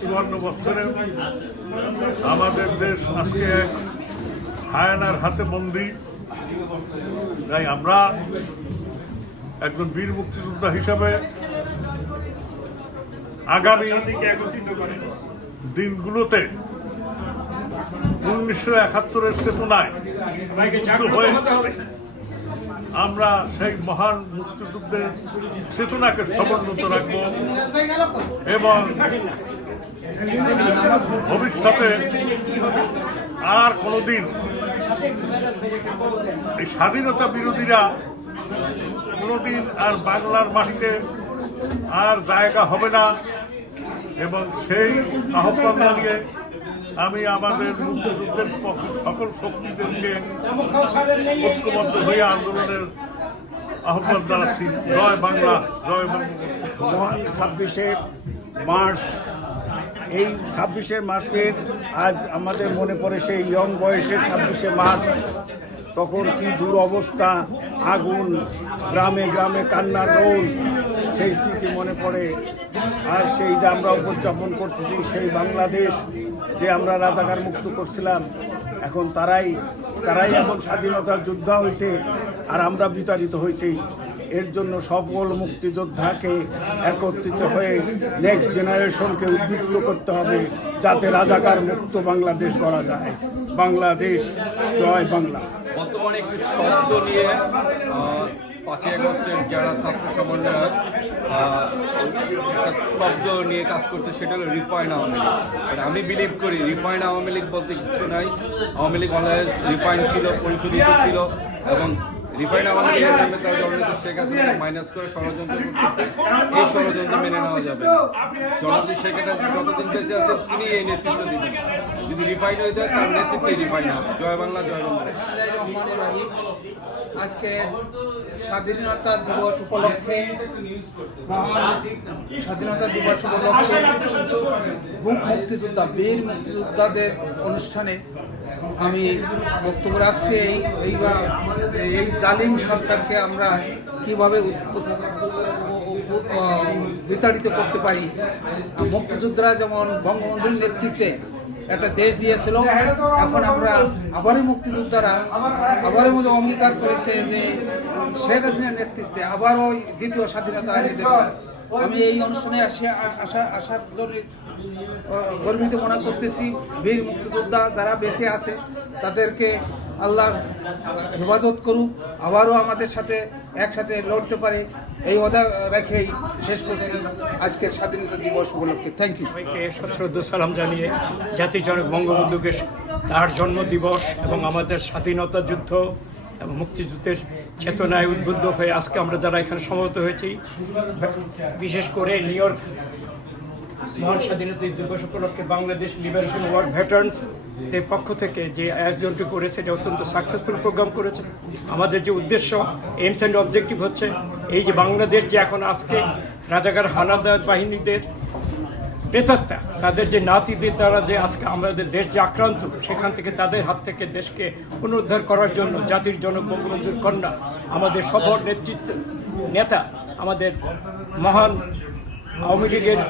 চুয়ান্ন বছরে আমাদের দেশ আজকে এক হায়ানার হাতে বন্দি। তাই আমরা একজন বীর মুক্তিযোদ্ধা হিসাবে আগামী দিনগুলোতে উনিশশো একাত্তরের চেতনায় আমরা সেই মহান মুক্তিযুদ্ধের চেতনাকে সমুন্নত রাখব এবং ভবিষ্যতে আর কোনোদিন এই স্বাধীনতা বিরোধীরা কোনোদিন আর বাংলার মাটিতে আর জায়গা হবে না। এবং সেই আহ্বান জানিয়ে আমি আমাদের মুক্তিযুদ্ধের সকল শক্তিদেরকে ঐক্যবদ্ধ হয়ে আন্দোলনের আহ্বান জানাচ্ছি। জয় বাংলা জয় বাংলা ছাব্বিশে মার্চ এই ছাব্বিশে মার্চের আজ আমাদের মনে পড়ে সেই ইয়ং বয়সের ছাব্বিশে মার্চ। তখন কি দূর অবস্থা আগুন, গ্রামে গ্রামে কান্নার রোল সেই স্মৃতি মনে পড়ে। আর সেইটা আমরা উপস্থাপন করতেছি, সেই বাংলাদেশ যে আমরা রাজাকার মুক্ত করছিলাম, এখন তারাই তারাই এখন স্বাধীনতার যোদ্ধা হয়েছে, আর আমরা বিতাড়িত হয়েছি। এর জন্য সকল মুক্তিযোদ্ধাকে একত্রিত হয়ে নেক্সট জেনারেশনকে উদ্বুদ্ধ করতে হবে যাতে রাজাকার মুক্ত বাংলাদেশ করা যায়। বাংলাদেশ জয় বাংলা। বর্তমানে একটি শব্দ নিয়ে পাঁচই আগস্টের যারা ছাত্র সমন্বয়ক শব্দ নিয়ে কাজ করতে সেটা হলো রিফাইন আওয়ামী লীগ। আমি বিলিভ করি রিফাইন আওয়ামী লীগ বলতে কিছু নাই। আওয়ামী লীগ অলওয়েজ রিফাইন ছিল, পরিশোধিত ছিল, এবং রিফাইন লীগের নামে তার জননেতা শেখ হাসিনা মাইনাস করে ষড়যন্ত্র করতেছে। এই ষড়যন্ত্র মেনে নেওয়া যাবে জননেত্রী শেখ হাসিনা যতদিন বেঁচে আছেন তিনি এই নেতৃত্ব দিবেন। যদি রিফাইন হয়ে যায়, তার নেতৃত্বে রিফাইন হবে। জয় বাংলা জয় বাংলা আজকে স্বাধীনতা দিবস উপলক্ষে স্বাধীনতা দিবস উপলক্ষে মুক্তিযোদ্ধা, বীর মুক্তিযোদ্ধাদের অনুষ্ঠানে আমি বক্তব্য রাখছি এই এই জালিম সরকারকে আমরা কীভাবে বিতাড়িত করতে পারি? মুক্তিযোদ্ধারা যেমন বঙ্গবন্ধুর নেতৃত্বে একটা দেশ দিয়েছিল, এখন আমরা আবারই মুক্তিযোদ্ধারা আবারও মধ্যে অঙ্গীকার করেছে যে শেখ হাসিনার নেতৃত্বে আবারও দ্বিতীয় স্বাধীনতা আমি এই অনুষ্ঠানে আসি আসা, আসার জন্য গর্বিত মনে করতেছি, বীর মুক্তিযোদ্ধা যারা বেঁচে আছে, তাদেরকে আল্লাহ হেফাজত করুক, আবারও আমাদের সাথে একসাথে লড়তে পারে, এই অদা রেখেই শেষ করছি আজকের স্বাধীনতা দিবস উপলক্ষে। থ্যাংক ইউ সশ্রদ্ধ সালাম জানিয়ে জাতির জনক বঙ্গবন্ধুকে তার জন্মদিবস এবং আমাদের স্বাধীনতা যুদ্ধ এবং মুক্তিযুদ্ধের চেতনায় উদ্বুদ্ধ হয়ে আজকে আমরা যারা এখানে সমবেত হয়েছি, বিশেষ করে নিউ ইয়র্ক মহান স্বাধীনতা দিবস উপলক্ষে বাংলাদেশ লিবারেশন ওয়ার্ড ভেটার্নস এর পক্ষ থেকে যে আয়োজনটি করেছে, এটা অত্যন্ত সাকসেসফুল প্রোগ্রাম করেছে। আমাদের যে উদ্দেশ্য এইমস অ্যান্ড অবজেক্টিভ হচ্ছে এই যে বাংলাদেশ যে এখন আজকে রাজাকার হানাদার বাহিনীদের প্রেতাত্মা তাদের যে নাতিদের দ্বারা যে আজকে আমাদের দেশ যে আক্রান্ত, সেখান থেকে তাদের হাত থেকে দেশকে পুনরুদ্ধার করার জন্য জাতির জনক বঙ্গবন্ধুর কন্যা, আমাদের সফল নেতৃত্ব, নেতা, আমাদের মহান আওয়ামী লীগের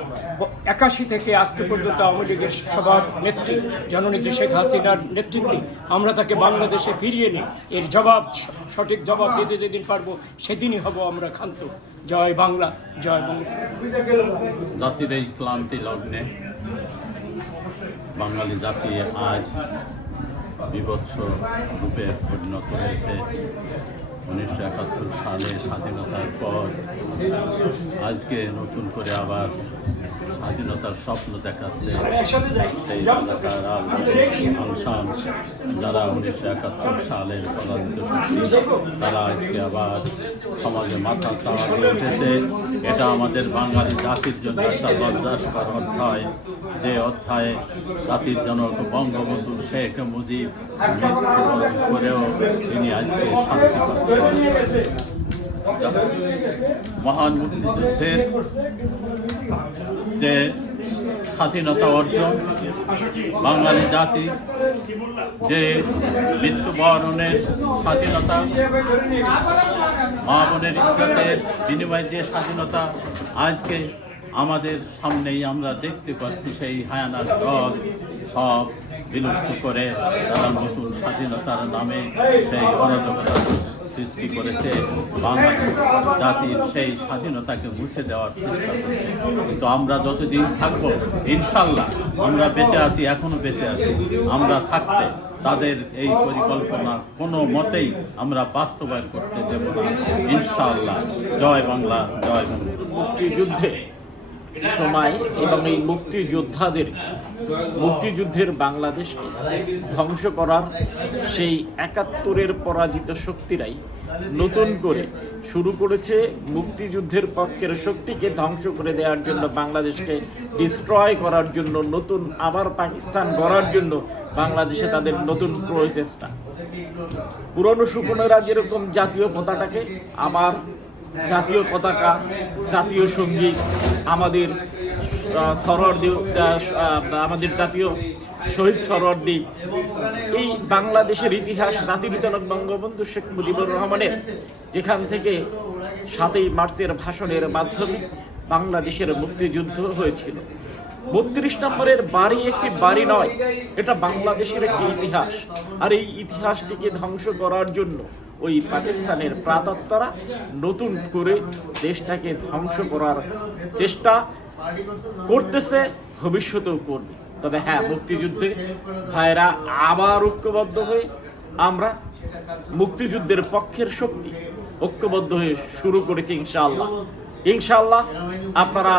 একাশি থেকে আজকে পর্যন্ত আওয়ামী লীগের সবার নেত্রী জননেত্রী শেখ হাসিনার নেতৃত্বে আমরা তাকে বাংলাদেশে ফিরিয়ে নিই। এর জবাব, সঠিক জবাব দিতে যেদিন পারব, সেদিনই হব আমরা ক্ষান্ত। জয় বাংলা জয় বাংলা। জাতির এই ক্লান্তি লগ্নে বাঙালি জাতি আজ বিভৎস রূপে পরিণত হয়েছে। উনিশশো একাত্তর সালে স্বাধীনতার পর আজকে নতুন করে আবার স্বাধীনতার স্বপ্ন দেখাচ্ছে। সেই রাজাকার আলসান যারা উনিশশো একাত্তর সালের পলায়িত শক্তি তারা আজকে আবার সমাজে মাথা চাওয়া উঠেছে। এটা আমাদের বাঙালি জাতির জন্য একটা লজ্জাস্কর অধ্যায়। যে অধ্যায়ে জাতির জনক বঙ্গবন্ধু শেখ মুজিব করেও তিনি আজকে শান্তি পাচ্ছেন। মহান মুক্তিযুদ্ধের যে স্বাধীনতা অর্জন বাঙালি জাতি, যে মৃত্যুবরণের স্বাধীনতা, মা বোনের ইজ্জতের বিনিময়ে যে স্বাধীনতা আজকে আমাদের সামনেই আমরা দেখতে পাচ্ছি, সেই হায়ানার দল সব বিলুপ্ত করে তারা নতুন স্বাধীনতার নামে সেই অরাজকতা সৃষ্টি করেছে বাংলা জাতির সেই স্বাধীনতাকে মুছে দেওয়ার চেষ্টা কিন্তু আমরা যতদিন থাকব, ইনশাল্লাহ আমরা বেঁচে আছি, এখনও বেঁচে আছি। আমরা থাকতে তাদের এই পরিকল্পনা কোনো মতেই আমরা বাস্তবায়ন করতে দেব না। ইনশাআল্লাহ জয় বাংলা জয় বাংলা। মুক্তিযুদ্ধে সময় এবং এই মুক্তিযোদ্ধাদের মুক্তিযুদ্ধের বাংলাদেশকে ধ্বংস করার সেই একাত্তরের পরাজিত শক্তিরাই নতুন করে শুরু করেছে মুক্তিযুদ্ধের পক্ষের শক্তিকে ধ্বংস করে দেওয়ার জন্য, বাংলাদেশকে ডিস্ট্রয় করার জন্য, নতুন আবার পাকিস্তান গড়ার জন্য বাংলাদেশে তাদের নতুন প্রচেষ্টা। পুরনো সুকনেরা যেরকম জাতীয় পতাকাকে আবার জাতীয় পতাকা, জাতীয় সংগীত আমাদের সরোয়ার্দী আমাদের জাতীয় শহীদ সরোয়ার্দী এই বাংলাদেশের ইতিহাস জাতির জনক বঙ্গবন্ধু শেখ মুজিবুর রহমানের, যেখান থেকে সাতই মার্চের ভাষণের মাধ্যমে বাংলাদেশের মুক্তিযুদ্ধ হয়েছিল। বত্রিশ নম্বরের বাড়ি একটি বাড়ি নয়, এটা বাংলাদেশের একটি ইতিহাস। আর এই ইতিহাসটিকে ধ্বংস করার জন্য ওই পাকিস্তানের প্রাতাত্মারা নতুন করে দেশটাকে ধ্বংস করার চেষ্টা করতেছে ভবিষ্যতেও করবে। তবে হ্যাঁ মুক্তিযুদ্ধে ভাইরা আবার ঐক্যবদ্ধ হয়ে আমরা মুক্তিযুদ্ধের পক্ষের শক্তি ঐক্যবদ্ধ হয়ে শুরু করেছি ইনশাআল্লাহ। ইনশাআল্লাহ আপনারা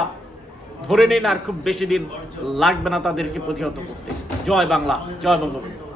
ধরে নিন আর খুব বেশি দিন লাগবে না তাদেরকে প্রতিহত করতে। জয় বাংলা জয় বঙ্গবন্ধু।